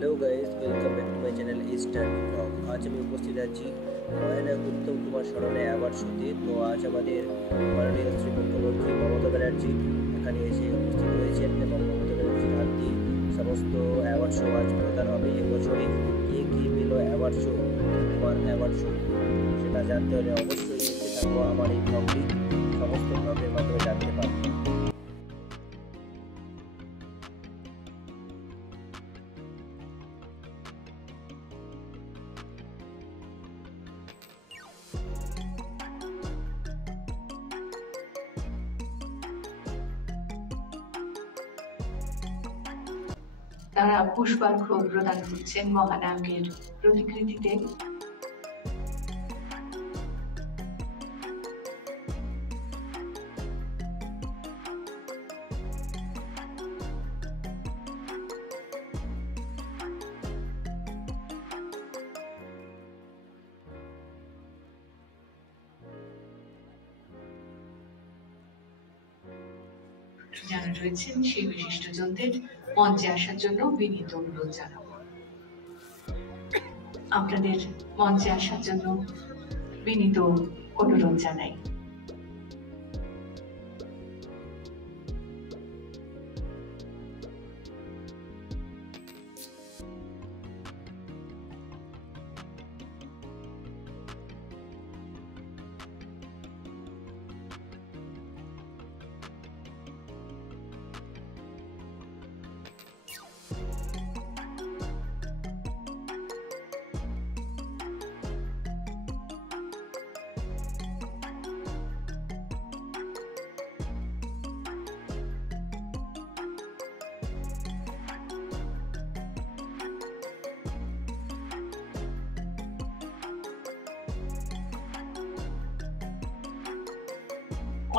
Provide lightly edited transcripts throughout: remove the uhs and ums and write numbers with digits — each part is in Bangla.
Hello guys, welcome back to my channel star blog. आज আমি উপস্থিত আছি মহানায়ক উত্তম কুমার স্মরণে অ্যাওয়ার্ড শোতে। তো আজ আমাদের মাননীয় শ্রী মুখ্যমন্ত্রী মমতা ব্যানার্জি এখানে এসে উপস্থিত হয়েছেন এবং মমতা ব্যানার্জির হাত দিয়ে সমস্ত অ্যাওয়ার্ড শো আজ প্রদান হবে। এবছরে কি পেল award show, Kumar award show, সেটা জানতে হলে অবশ্যই দেখতে থাকবো আমার এই ব্লগটি। সমস্ত ব্লগের মাধ্যমে জানতে পারবো। তারা পুষ্পার্ঘ্য প্রদান করছেন মহানায়কের প্রতিকৃতিতে। যারা রয়েছেন সেই বিশিষ্টজনদের মঞ্চে আসার জন্য বিনীত অনুরোধ জানাবো। আপনাদের মঞ্চে আসার জন্য বিনীত অনুরোধ জানাই।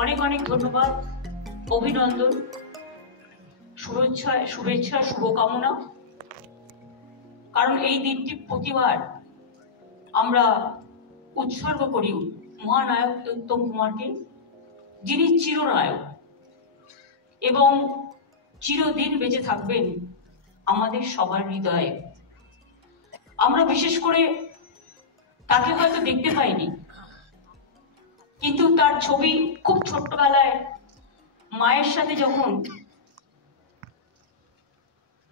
অনেক অনেক ধন্যবাদ, অভিনন্দন, শুভেচ্ছা, শুভকামনা। কারণ এই দিনটি প্রতিবার আমরা উৎসর্গ করি মহানায়ক উত্তম কুমারকে, যিনি চিরনায়ক এবং চিরদিন বেঁচে থাকবেন আমাদের সবার হৃদয়ে। আমরা বিশেষ করে তাকে হয়তো দেখতে পাইনি, কিন্তু তার ছবি খুব ছোট্টবেলায় মায়ের সাথে যখন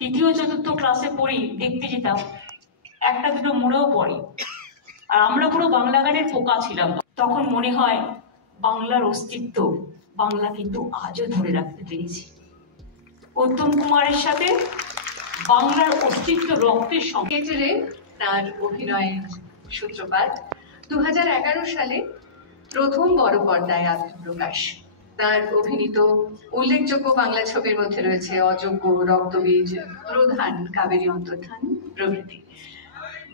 তৃতীয় চতুর্থ ক্লাসে পড়ি দেখতে যেতাম, একটা দুটো মনেও পড়ে। আর আমরা পুরো বাংলা গানের পোকা ছিলাম। তখন মনে হয় বাংলার অস্তিত্ব বাংলা কিন্তু আজও ধরে রাখতে পেরেছি। উত্তম কুমারের সাথে বাংলার অস্তিত্ব রক্তের সঙ্গে। তার অভিনয়ের সূত্রপাত 2011 সালে প্রথম বড় পর্দায় আত্মপ্রকাশ। তার অভিনীত উল্লেখযোগ্য বাংলা ছবির মধ্যে রয়েছে অযোগ্য, রক্তবীজ, প্রধান, কাবেরী অন্তর্ধান প্রভৃতি।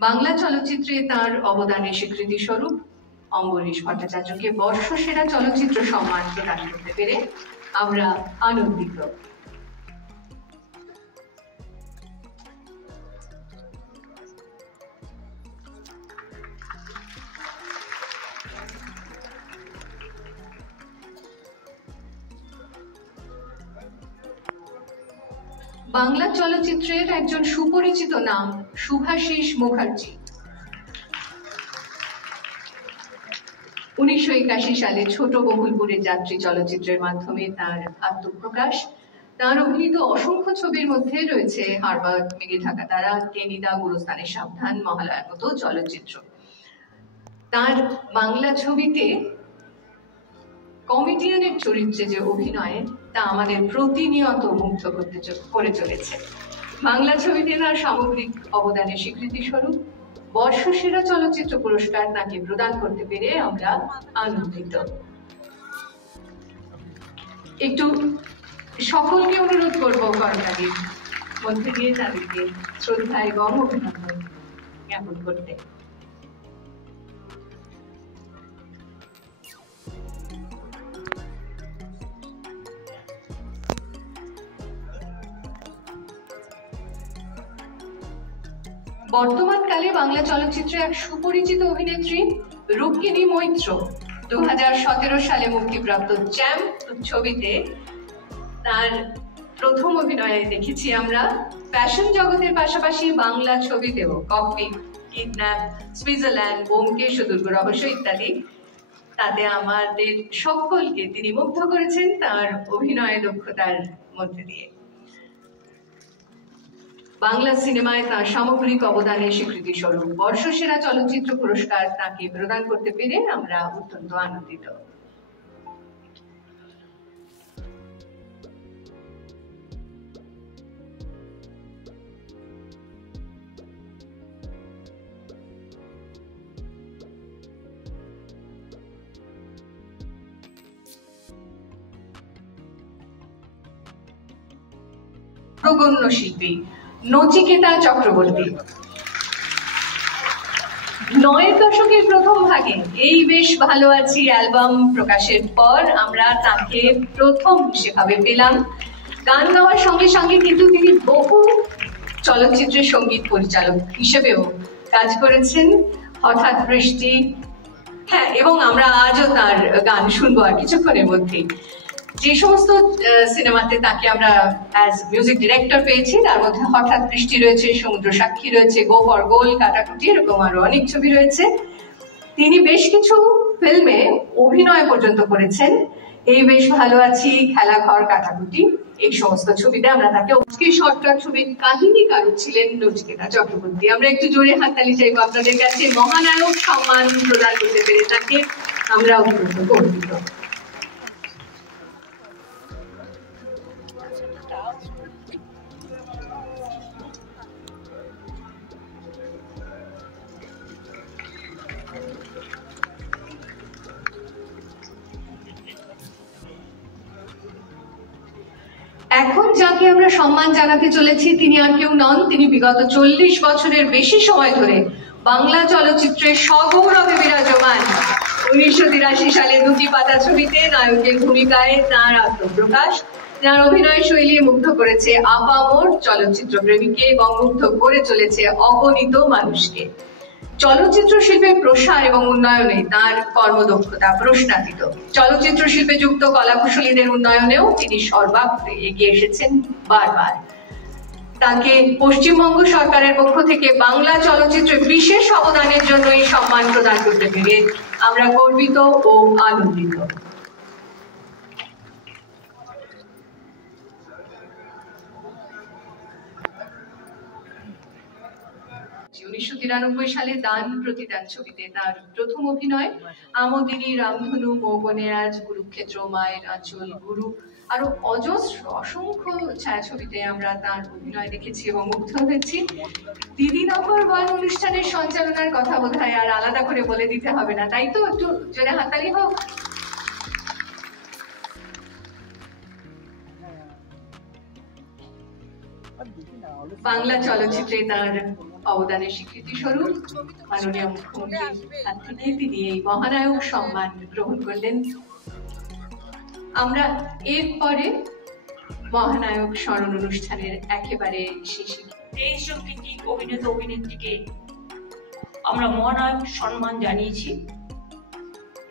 বাংলা চলচ্চিত্রে তার অবদানের স্বীকৃতি স্বরূপ অম্বরীশ ভট্টাচার্যকে বর্ষসেরা চলচ্চিত্র সম্মান প্রদান করতে পেরে আমরা আনন্দিত। বাংলা চলচ্চিত্রের একজন সুপরিচিত নাম শুভাশিস মুখার্জি। 1981 সালে ছোট বহুলপুরের যাত্রী চলচ্চিত্রের মাধ্যমে তার আত্মপ্রকাশ। তার অভিনীত অসংখ্য ছবির মধ্যে রয়েছে হারবার্ট, মেঘে ঢাকা তারা, টেনিদা, গুরুস্থানের সাবধান, মহালয়ার মতো চলচ্চিত্র। তার বাংলা ছবিতে কমেডিয়ানের চরিত্রে যে অভিনয়, তা আমাদের প্রতিনিয়ত মুগ্ধ করে চলেছে। বাংলা ছবিতে তার সামগ্রিক অবদানের স্বীকৃতি স্বরূপ বর্ষসেরা চলচ্চিত্র পুরস্কার তাকে প্রদান করতে পেরে আমরা আনন্দিত। একটু সকলকে অনুরোধ করবো করতালির মধ্যে দিয়ে তাদেরকে শ্রদ্ধা এবং অভিনন্দন জ্ঞাপন করতে। বর্তমানকালে বাংলা চলচ্চিত্রে এক সুপরিচিত অভিনেত্রী রুক্মিণী মৈত্র 2017 সালে মুক্তিপ্রাপ্ত চ্যাম্প ছবিতে তার প্রথম অভিনয়ে দেখেছি আমরা ফ্যাশন জগতের পাশাপাশি বাংলা ছবিতেও ককপিট, কিডন্যাপ, সুইজারল্যান্ড, ব্যোমকেশ ও দুর্গ রহস্য ইত্যাদি, তাতে আমাদের সকলকে তিনি মুগ্ধ করেছেন তার অভিনয় দক্ষতার মধ্যে দিয়ে। বাংলা সিনেমায় তার সামগ্রিক অবদানের স্বীকৃতি স্বরূপ বর্ষসেরা চলচ্চিত্র পুরস্কার তাকে প্রদান করতে পেরে আমরা অত্যন্ত আনন্দিত। প্রগণ্য শিল্পী নচিকেতা চক্রবর্তী ৯ দশকের প্রথম ভাগে এই বেশ ভালো আছি অ্যালবাম প্রকাশের পর আমরা তাকে প্রথম সেভাবে পেলাম। গান গাওয়ার সঙ্গে সঙ্গে কিন্তু তিনি বহু চলচ্চিত্রের সঙ্গীত পরিচালক হিসেবেও কাজ করেছেন। হঠাৎ বৃষ্টি, হ্যাঁ, এবং আমরা আজও তার গান শুনবো আর কিছুক্ষণের মধ্যেই। যে সমস্ত সিনেমাতে তাকে আমরা অ্যাজ মিউজিক ডিরেক্টর পেয়েছি তার মধ্যে হঠাৎ বৃষ্টি রয়েছে, সমুদ্র সাক্ষী রয়েছে, গো ফর গোল, কাটাকুটি, এরকম আরো অনেক ছবি রয়েছে। তিনি বেশ কিছু ফিল্মে অভিনয় পর্যন্ত করেছেন। এই বেশ ভালো আছি, খেলাঘর, কাটাকুটি, এই সমস্ত ছবিতে আমরা তাকে। আজকে শর্টকাট ছবির কাহিনীকারক ছিলেন নচিকেতা চক্রবর্তী। আমরা একটু জোরে হাততালি চাইবো আপনাদের কাছে। মহানায়ক সম্মান প্রদান করতে পেরে তাকে আমরা অত্যন্ত গর্বিত। এখন যাকে আমরা সম্মান জানাতে চলেছি তিনি আর কেউ নন, তিনি বিগত 40 বছরের বেশি সময় ধরে বাংলা চলচ্চিত্রের সগৌরবে বিরাজমান। 1983 সালে দুটি পাতা ছবিতে নায়কের ভূমিকায় তাঁর আত্মপ্রকাশ, যার অভিনয় শৈলী মুগ্ধ করেছে আপামর চলচ্চিত্র প্রেমীকে এবং মুগ্ধ করে চলেছে অগণিত মানুষকে। চলচ্চিত্র শিল্পের প্রসার এবং উন্নয়নে তার কর্মদক্ষতা প্রশ্নাতীত। চলচ্চিত্র শিল্পে যুক্ত কলাকুশলীদের উন্নয়নেও তিনি সর্বাগ্রে এগিয়ে এসেছেন বারবার। তাকে পশ্চিমবঙ্গ সরকারের পক্ষ থেকে বাংলা চলচ্চিত্রে বিশেষ অবদানের জন্য এই সম্মান প্রদান করতে পেরে আমরা গর্বিত ও আনন্দিত। 1993 সালে দান প্রতিদান ছবিতে তার প্রথম অভিনয়। আমোদিনী, রামধনু, মৌবনে আজ, কুরুক্ষেত্র, মায়ের আঁচল, গুরু, আরো অজস্র অসংখ্য ছায়াছবিতে আমরা তার অভিনয় দেখেছি এবং মুগ্ধ হয়েছি। দিদি নম্বর 1 অনুষ্ঠানের সঞ্চালনার কথা বোধহয় আর আলাদা করে বলে দিতে হবে না, তাই তো? একটু জোরে হাততালি হোক। বাংলা চলচ্চিত্রে তার অবদানের স্বীকৃতি স্বরূপ মাননীয় মুখ্যমন্ত্রীর হাত থেকে তিনি এই মহানায়ক সম্মান গ্রহণ করলেন। আমরা এরপরে মহানায়ক স্মরণ অনুষ্ঠানের একেবারে শেষে 23 জন অভিনেতা অভিনেত্রীকে আমরা মহানায়ক সম্মান জানিয়েছি।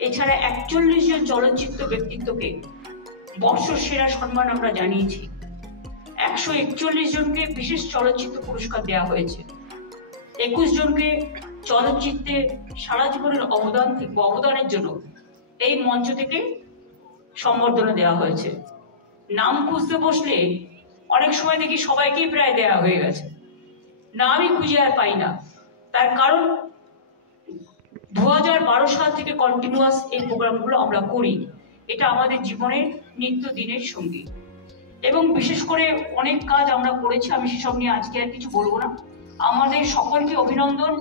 এছাড়া 41 জন চলচ্চিত্র ব্যক্তিত্বকে বর্ষসেরা সম্মান আমরা জানিয়েছি। 141 জনকে বিশেষ চলচ্চিত্র পুরস্কার দেওয়া হয়েছে। 21 জনকে চলচ্চিত্রে সারা জীবনের অবদানের জন্য এই মঞ্চ থেকে সম্বর্ধনা দেওয়া হয়েছে। নাম খুঁজতে বসলে অনেক সময় দেখি সবাইকেই প্রায় দেওয়া হয়ে গেছে, নামই খুঁজে আর পাই না। তার কারণ 2012 সাল থেকে কন্টিনিউয়াস এই প্রোগ্রামগুলো আমরা করি। এটা আমাদের জীবনের নিত্যদিনের সঙ্গী এবং বিশেষ করে অনেক কাজ আমরা করেছি। আমি সেসব নিয়ে আজকে আর কিছু বলবো না। আমাদের সকলকে অভিনন্দন,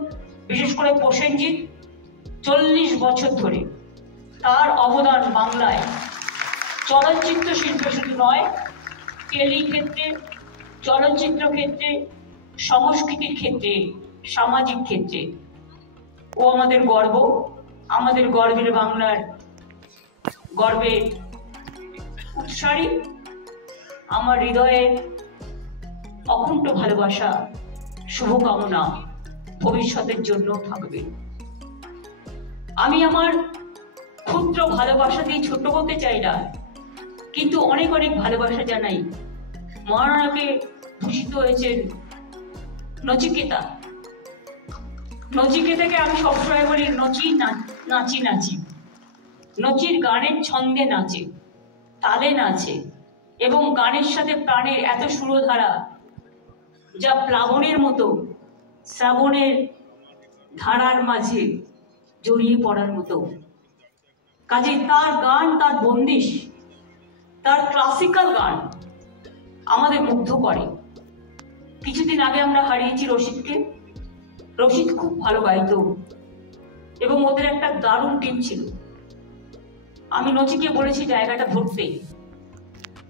বিশেষ করে প্রসেনজিৎ 40 বছর ধরে তার অবদান বাংলায় চলচ্চিত্র শিল্পে শুধু নয়, টেলি ক্ষেত্রে, চলচ্চিত্র ক্ষেত্রে, সংস্কৃতির ক্ষেত্রে, সামাজিক ক্ষেত্রে ও আমাদের গর্ব, আমাদের গর্বের বাংলার গর্বের উৎসারী। আমার হৃদয়ে অকুণ্ঠ ভালোবাসা, শুভকামনা ভবিষ্যতের জন্য থাকবে। আমি আমার ক্ষুদ্র ভালোবাসা দিয়ে ছোট করতে চাই না, কিন্তু অনেক অনেক ভালোবাসা জানাই মহানায়কের ভূষিত হয়েছেন নচিকেতা। নচিকেতাকে আমি সবসময় বলি নচি নাচি নাচি। নচির গানের ছন্দে নাচে, তালে নাচে, এবং গানের সাথে প্রাণের এত সুরধারা যা প্লাবনের মতো শ্রাবণের ধারার মাঝে জড়িয়ে পড়ার মতো। কাজে তার গান, তার বন্দিশ, তার ক্লাসিক্যাল গান আমাদের মুগ্ধ করে। কিছুদিন আগে আমরা হারিয়েছি রশিদকে। রশিদ খুব ভালো গাইতো এবং ওদের একটা দারুণ টিম ছিল। আমি নচিকে বলেছি জায়গাটা ধরতে।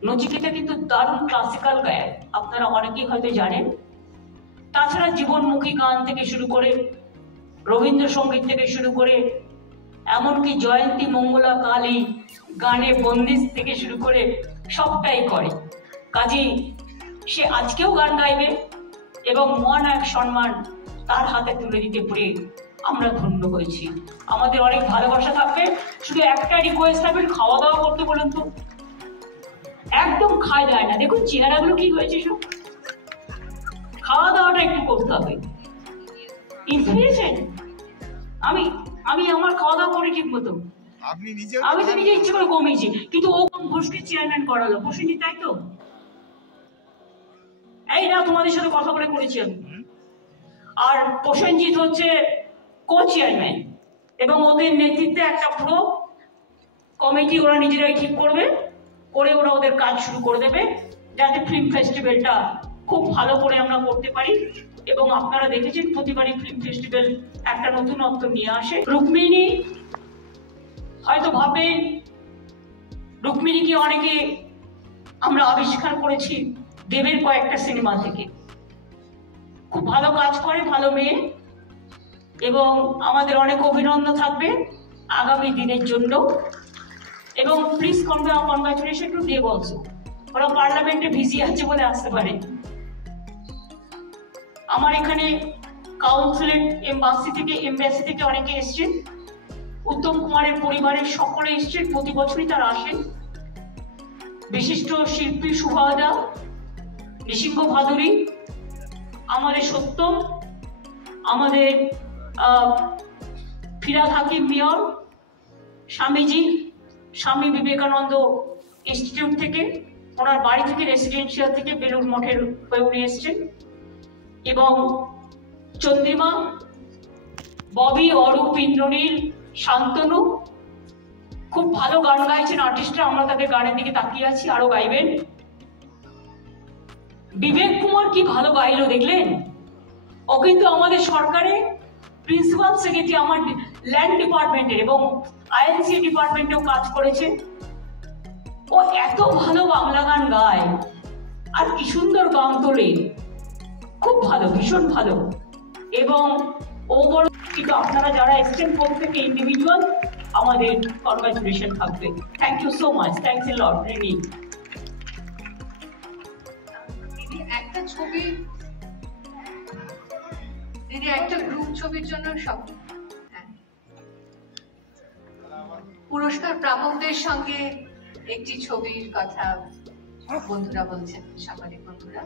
নচিকেতা কিন্তু দারুণ ক্লাসিক্যাল গায়ক, আপনারা অনেকেই হয়তো জানেন। তাছাড়া জীবনমুখী গান থেকে শুরু করে, রবীন্দ্রসঙ্গীত থেকে শুরু করে, এমনকি জয়ন্তী মঙ্গলা কালী গানে বন্দিশ থেকে শুরু করে সবটাই করে। কাজেই সে আজকেও গান গাইবে এবং মহানায়ক সম্মান তার হাতে তুলে দিতে পেরে আমরা ধন্য হয়েছি। আমাদের অনেক ভালোবাসা থাকবে। শুধু একটা রিকোয়েস্ট থাকবে, খাওয়া দাওয়া করতে বলুন তো। একদম খাওয়া যায় না, দেখুন চেহারাগুলো কি হয়েছে সব। খাওয়া দাওয়াটা একটু করতে হবে। ইনফ্লুয়েন্সেন আমি আমার খাওয়া দাওয়া করি ঠিক মতো। আমি তো নিজে ইচ্ছে করে কমিয়েছি, কিন্তু ও ঘোষকে চেয়ারম্যান করালো। প্রসেনজিৎ, তাই তো? এই না, তোমাদের সাথে কথা বলে করেছি আমি। আর প্রসেনজিৎ হচ্ছে কো চেয়ারম্যান, এবং ওদের নেতৃত্বে একটা পুরো কমিটি ওরা নিজেরাই ঠিক করবে, করে ওরা ওদের কাজ শুরু করে দেবে, যাতে ফিল্ম ফেস্টিভ্যালটা খুব ভালো করে আমরা করতে পারি। এবং আপনারা দেখেছেন প্রতিবারই ফিল্ম ফেস্টিভ্যাল একটা নতুনত্ব নিয়ে আসে। রুক্মিণী হয়তো ভাববেন, রুক্মিণীকে অনেকে আমরা আবিষ্কার করেছি দেবের কয়েকটা সিনেমা থেকে। খুব ভালো কাজ করে, ভালো মেয়ে, এবং আমাদের অনেক অভিনন্দন থাকবে আগামী দিনের জন্য। এবং please congratulation to Dev also. ওরা পার্লামেন্টে বিজি আছে বলে আসতে পারে। আমার এখানে কাউন্সিলেট এমবাসি থেকে অনেকে এসছেন। উত্তম কুমারের পরিবারের সকলে এসছেন, প্রতি বছরই তারা আসেন। বিশিষ্ট শিল্পী সুভাদা, নৃসিংহ ভাদুরী, আমাদের সত্যম, আমাদের ফিরাদ হাকিম মেয়র, স্বামীজি, স্বামী বিবেকানন্দ ইনস্টিটিউট থেকে, ওনার বাড়ি থেকে রেসিডেন্সিয়াল থেকে বেলুড় মঠের হয়ে উনি এসছেন, এবং চন্দ্রিমা, ববি, অরূপ, ইন্দ্রনীল, শান্তনু খুব ভালো গান গাইছেন আর্টিস্টরা। আমরা তাদের গানের দিকে তাকিয়ে আছি, আরো গাইবেন। বিবেক কুমার কি ভালো গাইলো দেখলেন? ও কিন্তু আমাদের সরকারে প্রিন্সিপাল সেক্রেটারি, আমার ল্যান্ড ডিপার্টমেন্টের এবং আইএনসি ডিপার্টমেন্টেও কাজ করেছে। ও এত ভালো বাংলা গান গায় আর কি সুন্দর গান তোলে, খুব ভালো, ভীষণ ভালো। এবং ও বড়, কিন্তু আপনারা যারা এসছেন প্রত্যেকে ইন্ডিভিজুয়াল, আমাদের কনগ্রাচুলেশন থাকবে। Thank you so much, thanks a lot, really. একটা ছবি দিদি, একটা গ্রুপ ছবির জন্য সব পুরস্কার প্রাপকদের সঙ্গে একটি ছবির কথা বন্ধুরা বলছেন, সাংবাদিক বন্ধুরা।